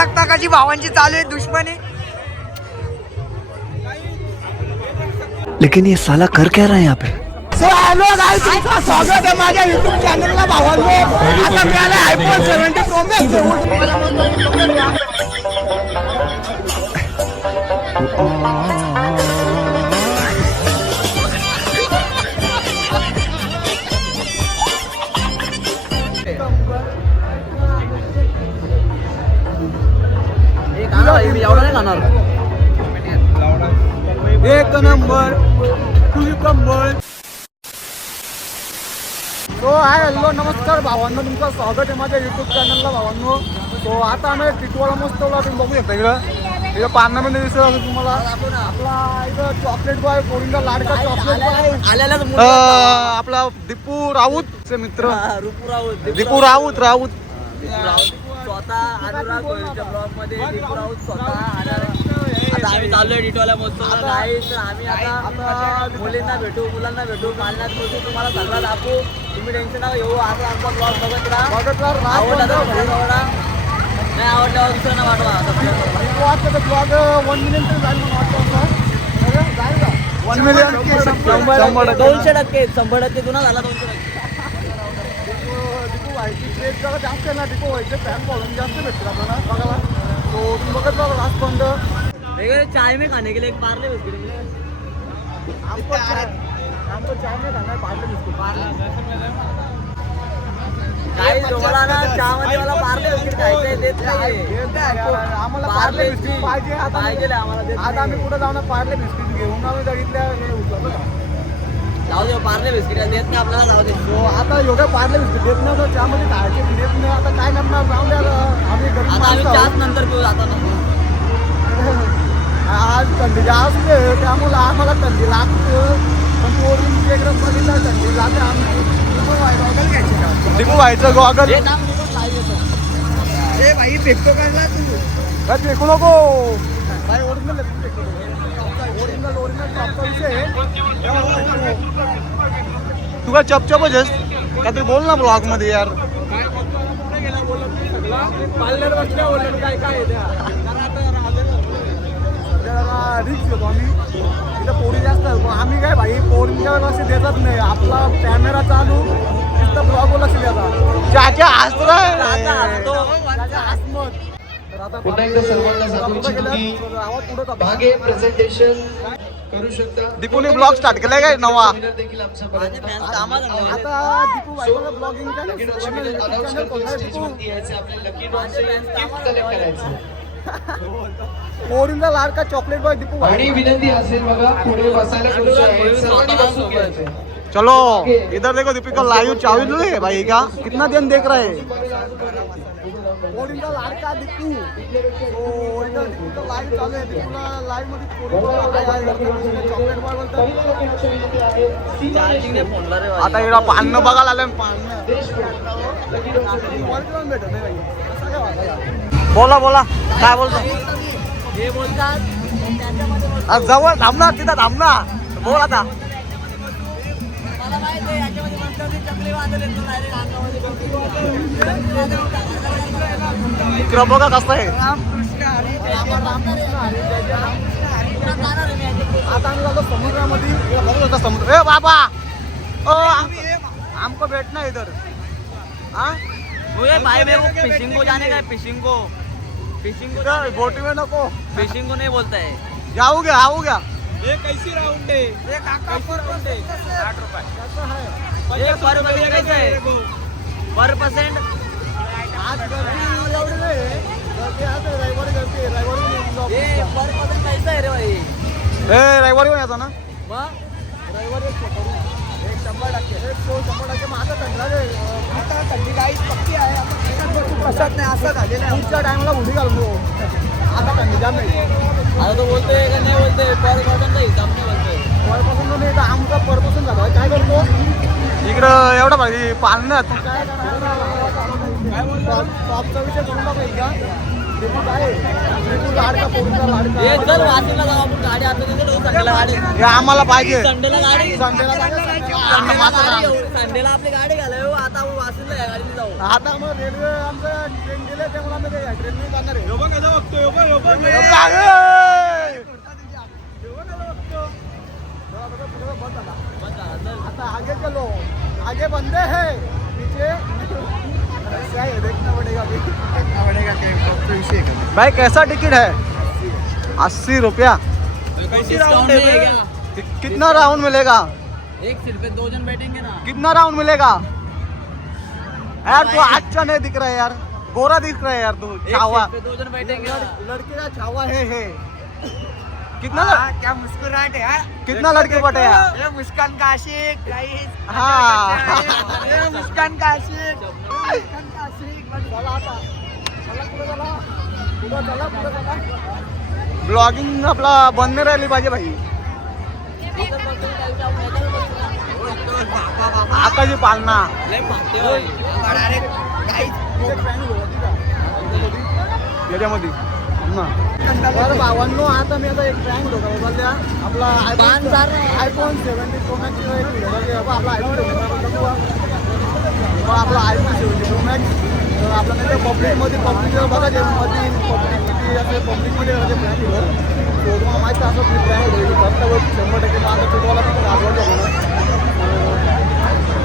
शकता कशी भावांची चालू आहे दुश्मनी. लेकिन ये साला कर क्या रहा है यहाँ पे? हॅलो गाइस, तुमचं स्वागत आहे माझ्या YouTube चॅनलला भावांनो. आता मी आले iPhone 17 Pro Max घेऊन. एक नंबर तुझी कंबर. सो हाय हॅलो नमस्कार भावांनो, तुमचं स्वागत आहे माझ्या युट्यूब चॅनलला भावांनो. सो आता आम्ही टिटवाळा मस्त तुम्ही बघू शकता इकडं पार्लमेंट दिसत असेल तुम्हाला. आपला इथं चॉकलेट बॉय कोरिंदा लाडका चॉकलेट बॉय आपला दीपू राऊतचे मित्र दीपू राऊत स्वतः अनुराग कोहलीच्या ब्लॉग मध्ये दीपू राऊत स्वतः. आता आम्ही चाललोय टिटवाला मस्त गाईस. आम्ही आता मुलींना भेटू, मुलांना भेटू, पालनात बसू, तुम्हाला सगळं दाखवू. तुम्ही टेन्शन नका घेऊ. आता आमचा ब्लॉग बघत राहा. आवडला तर आवडा, नाही आवडल्यावर दुसऱ्यांना वाटवा. ब्लॉग 1 मिलियन तरी जाईल मला वाटतं. 1 मिलियन 200% 100% गुन्हा झाला. 200% दीपू व्हायची क्रेज जरा जास्त आहे ना. दीपू व्हायचे फॅन फॉलोइंग जास्त भेटतील आपल्याला बघायला. तो तुम्ही बघत बघा लास्ट पर्यंत. वेगळे चाय में खाने के लिए एक पार्ले बिस्किट हमको चाय में खाना है पार्ले बिस्किट. काही तुम्हाला ना चहामध्ये मला पार्ले बिस्किट खायचंय, देत नाही. आम्हाला पार्ले बिस्किट पाहिजे. पाहिजे आम्हाला. आता आम्ही कुठं जाऊन पार्ले बिस्किट घेऊन आम्ही बघितल्या जाऊ दे पार्ले बिस्किट देत नाही आपल्याला. जाऊ दे. हो आता एवढं पार्ले बिस्किट देत नाही तर चहामध्ये खायचे देत नाही. आता काय करणार, जाऊन द्या. आम्ही घरी आता आम्ही चहाच नंतर पिऊ जाताना. आज थंडी जास्त आहे त्यामुळे आम्हाला थंडी लागते. पण पोरींची एकदम बघितलं थंडी जाते. आम्ही दीपू व्हायचं गॉगल. ए भाई फेकतो काय ना तू, काय फेकू नको भाई. ओरिजिनल ओरिजिनल टॉपचा विषय. तू काय चपचपच आहेस काहीतरी बोल ना ब्लॉग मध्ये यार. पार्लर बसल्या बोलले काय काय रिक्स घेतो आम्ही. इथं पोरी जास्त आम्ही काय भाई पोरींच्या लक्ष देतच नाही. आपला कॅमेरा चालू नुसतं ब्लॉगवर लक्ष द्यायचा. पुन्हा एकदा सर्वांना सांगू इच्छितो की मागे प्रेझेंटेशन करू शकता. दीपूने ब्लॉग स्टार्ट केलाय काय नवा. देखील आमचा आता दीपू भाईला ब्लॉगिंग अनाउन्स करतो स्टेजवरती यायचं. आपल्या लकी ड्रॉचे गिफ्ट कलेक्ट करायचं पोरींचा लाडका चॉकलेट बॉय दीपू भाई. आणि विनंती असेल बघा पुढे बसायला खुर्च्या आहेत, सर्वांनी बसून घ्यायचंय. चलो इधर देखो दीपिका लाइव चालू है भाई. का कितना दिन देख रहे हैं. पोरींचा लाडका दीपू. तो इधर दीपूचा लाइव चालू आहे. दीपूला लाइव मध्ये चॉकलेट बॉय बोलतात. आता इकडं पानं बघायला आलं. बोला बोला काय बोलतो. हे बोलतात जवळ थांबणार तिथं थांबणार. बोल आता. मला माहिती आहे याच्यामध्ये मंत्राची चपली बांधले इकडं बघा कसं आहे. आता आम्ही जातो समुद्रामध्ये. बघू समुद्र. ए बाबा हमको बैठना इधर. हाँ मुझे भाई मेरे को फिशिंग को जाने का है. फिशिंग को बोटी में नको. फिशिंग को नहीं बोलता है. जाऊ गया आऊ गया. ये कैसी राउंड है? ये राउंड है 60 रुपये. ये पर पर्सेंट कैसे है? पर पर्सेंट आज गर्दी एवढी नाही. गर्दी आज रविवारी गर्दी आहे. रविवारी ये पर पर्सेंट कैसा है रे भाई? रविवारी यायचा ना. मग रविवारी एक 100% मग आता थंडी काही पक्की आहे. प्रसाद नाही असं झालेलं आहे. पुढच्या टायमाला उडी घालतो. आता थंडी जाम नाही. आता तो बोलतोय का नाही बोलतोय. पर पर्सेंट का हिसाब नाही बोलतोय. परपासून नाही तर आमचा परपासून झाला. काय करतो इकडं एवढा भाई पाळण्यात काय टॉपचा विषय करून टाकाय का. ये चल वाशीला जाऊ आपण. गाडी आता तिथे संडेला गाडी. हे आम्हाला पाहिजे. संडेला गाडी. संडेला संडेला आपली गाडी घालाय. आता वाशीला कुठल्या या गाडीने जाऊ? आता मग रेल्वे आमचं ट्रेन गेले त्यामुळे आम्ही ट्रेनने जाणार आहे. आता आगे चलो, आगे बंदे है पीछे क्या है, देखना पड़ेगा भाई. कैसा टिकट है? 80 रुपया. डिस्काउंट नहीं है क्या? कितना राउंड मिलेगा? एक सिर पे 2 जन बैठेंगे ना. कितना राउंड मिलेगा? यार तू अच्छा नहीं दिख रहा है यार, गोरा दिख रहा है यार तू. एक छावा सीट पे 2 जन बैठेंगे ना. लड़के का छावा है. कितना क्या मुस्कुराहट है यार. कितना लड़के बटे यार? ये मुस्कान का आशिक गाइस. हाँ. ये मुस्कान का आशिक. मुस्कान का आशिक. चला आता. चला पुढे चला. पुढे चला. ब्लॉगिंग आपला बंद नाही राहिली पाहिजे भाई. आकाशी पालना लय मागते होय. याच्यामध्ये बरं भावांनो, आता मी आता एक प्रँक होता मोबाईलच्या आपला आयफोन 17 प्रो मॅक्स आपला आयफोन आपला आयफोन 17 प्रो मॅक्स आपला नाही पब्लिकमध्ये बघायचे मध्ये पब्लिकमध्ये असे पब्लिकमध्ये करायचे प्रँक होतं. तो तुम्हाला माहिती असं मी प्रँक होईल फक्त 100% माझा फुटबॉलला पण राजवायचं म्हणून.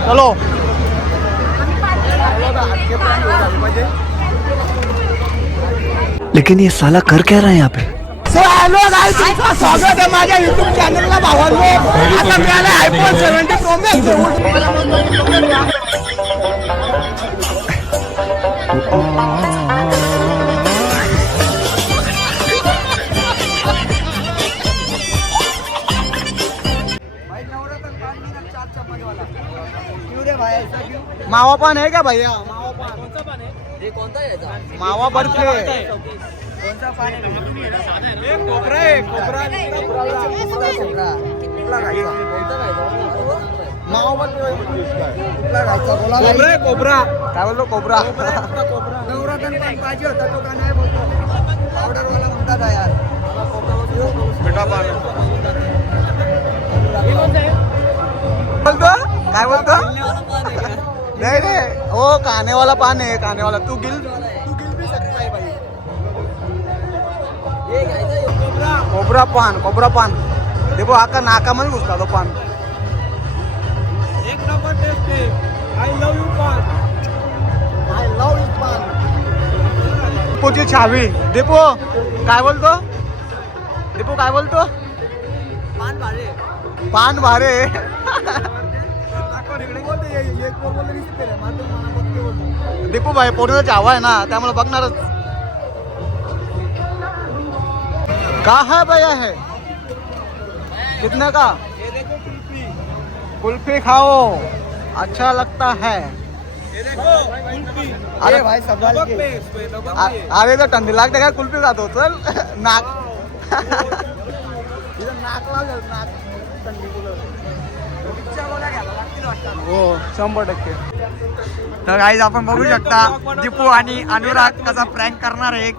चलो हटके प्रँक झाले पाहिजे. लेकिन ये साला कर क्या रहा है यहाँ पे? हॅलो गाईस, तुमचं स्वागत आहे माझ्या युट्यूब चॅनलला भावांनो. आता मी आले आयफोन 17 प्रो मॅक्स घेऊन. मावा पान है क्या भैया? मावा पान. हे कोणता घ्यायचा? मावा बर्फी है. कोणता पाणी? कोबरा आहे. कोबरा. कोणता घ्यायचा? मावा बर्फी कोबरा आहे, कोबरा. काय बोललो? कोबरा. नवरत्न पान पाहिजे होता तो का नाही बोलतो. पावडरवाला म्हणतात यार. मिठा पान बोलतो. काय बोलतो? नाही रे, हो कानेवाला पान आहे. कानेवाला तू गिल भी सकता है भाई. हे घ्यायचं कोबरा. कोबरा पान देखो आका नाकामध्ये घुसला तो पान. एक नंबर टेस्ट आहे. आय लव्ह यू पान. आय लव इट पान. दीपोची छावी. दीपो काय बोलतो? दीपो काय बोलतो? पान भारे. पान भारे. दीपू भाई पूर्ण छावा आहे ना, त्यामुळे बघणारच. का है भैया है? कितने का? ये देखो कुल्फी. कुल्फी खाओ, अच्छा लगता है. ये देखो कुल्फी. अरे भाई संभाल के. नमक पे. अरे तर थंडी लागते काय कुल्फी खातो चल. नाक नाक लागेल नाक थंडी. हो 100%. तर गाईज आपण बघू शकता दीपू आणि अनुराग कसा प्रँक करणार आहे.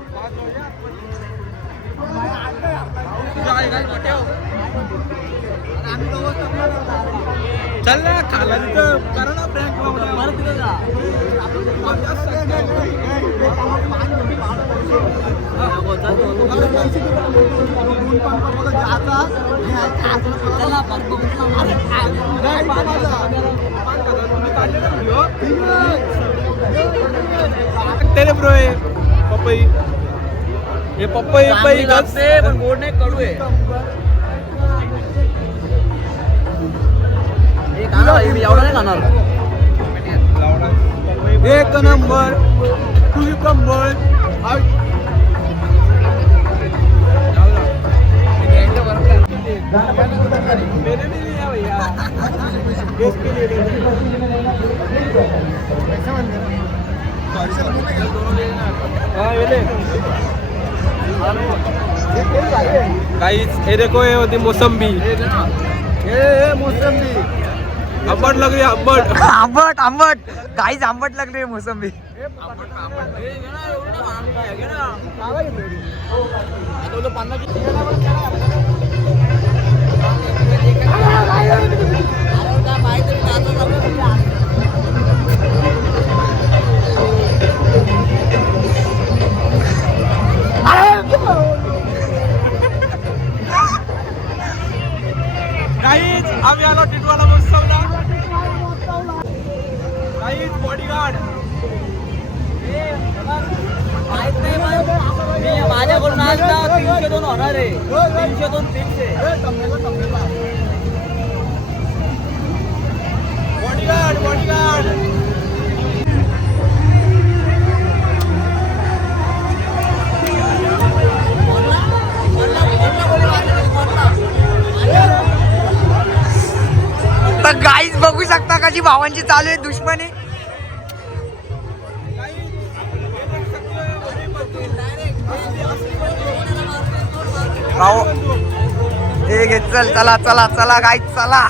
चल ना खाला तिथं करा ना प्रँक. तेरे ब्रो आहे पपई. हे पपई चांगली लागते पण गोड नाही, कडू आहे. हे खाणार भाई, मी एवढा नाही खाणार. एक नंबर तुझी कंबर. मेरे भी लिया भैया. इसके लिए हाँ ये ले. गाइस ये देखो ये होती मौसम्बी. मोसंबी. आंबट लग रही है आंबट. आंबट काहीच आंबट लागले मोसंबी. आलो टिटवाला महोत्सवला. काहीच बॉडीगार्ड माहित नाही मी माझ्याकडून आज ना 302 होणार आहे. 302 फिक्स आहे. बॉडीगार्ड तर गाईज बघू शकता कशी भावांची चालू आहे दुश्मनी. भाऊ हे घे चल चला चला चला गाईज चला.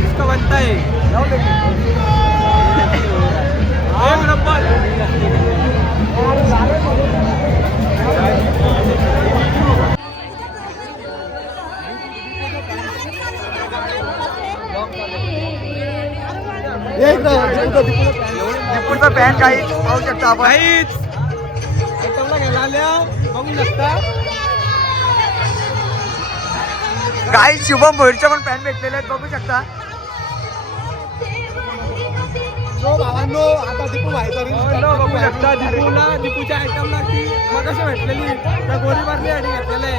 इसका बनता है एक नंबर. दीपूचा पॅन काही पाहू शकता आपण. काहीच घ्यायला आल्या बघू शकता. काही शुभम भोईरच्या पण पॅन भेटलेले आहेत बघू शकता. भावांनो आता दीपू व्हायचा बघू शकता दीपूला दीपूच्या आयटमला ती मग कशी भेटलेली त्या गोळी मारली घेतलेले.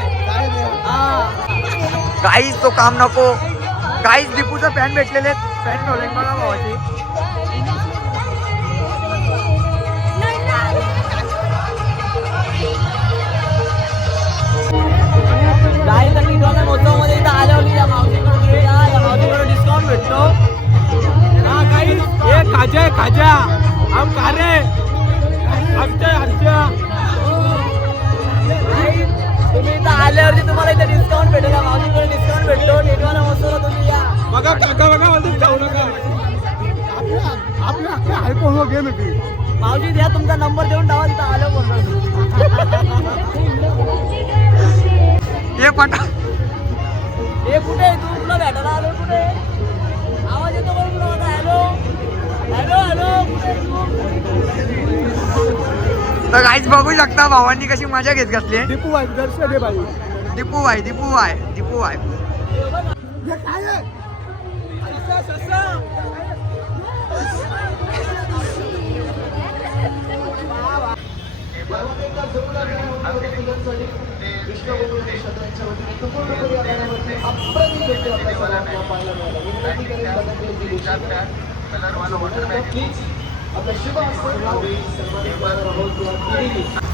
काहीच तो काम नको. काहीच दीपूचा पॅन भेटलेले आहेत. पॅन ठेवले बघा भावाची. काही तर टिटवाला महोत्सवमध्ये इथं आल्यावर या मावशीकडे या मावशीकडे डिस्काउंट भेटतो. हा काही हे खाजा खाजा आम कारे आमच्या तुम्ही इथं आल्यावरती तुम्हाला इथं डिस्काउंट भेटेल. मावशीकडे डिस्काउंट भेटतो. टिटवाला महोत्सवला तुम्ही या. बघा काका बघा म्हणतो जाऊ नका. आपल्या अख्ख्या आयफोन गेम आहे. मावशी द्या तुमचा नंबर देऊन टावा तिथं आलं बोलतो. हे पटा हे कुठे आहे? तू तुला भेटायला आलो कुठे? आवाज येतो बरं तुला माझा. हॅलो हॅलो हॅलो कुठे आहे तू? तर काहीच बघू शकता भावांनी कशी मजा घेत घातली. दीपू भाई दर्शन दे भाई. दीपू भाई दीपू भाई दीपू भाई. हे काय आहे?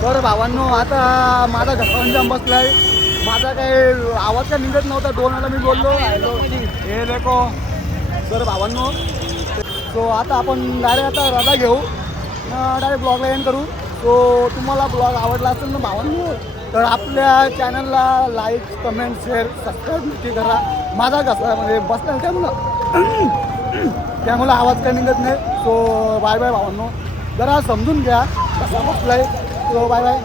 बरं भावांनो आता माझा घरपंजाम बसलाय. माझा काही आवाज काय निघत नव्हता. 2 वेळा मी बोललो हॅलो हे देखो. बरं भावांनो सो आता आपण डायरेक्ट आता रजा घेऊ. डायरेक्ट ब्लॉगला एंड करू. सो तुम्हाला ब्लॉग आवडला असेल ना भावांनो तर आपल्या चॅनलला लाईक कमेंट शेअर सबस्क्राईब नक्की करा. माझा कसा म्हणजे बसला त्यामुळं आवाज काही निघत नाही. सो बाय बाय भावांनो. जरा समजून घ्या कसा बसलाय. So bye bye.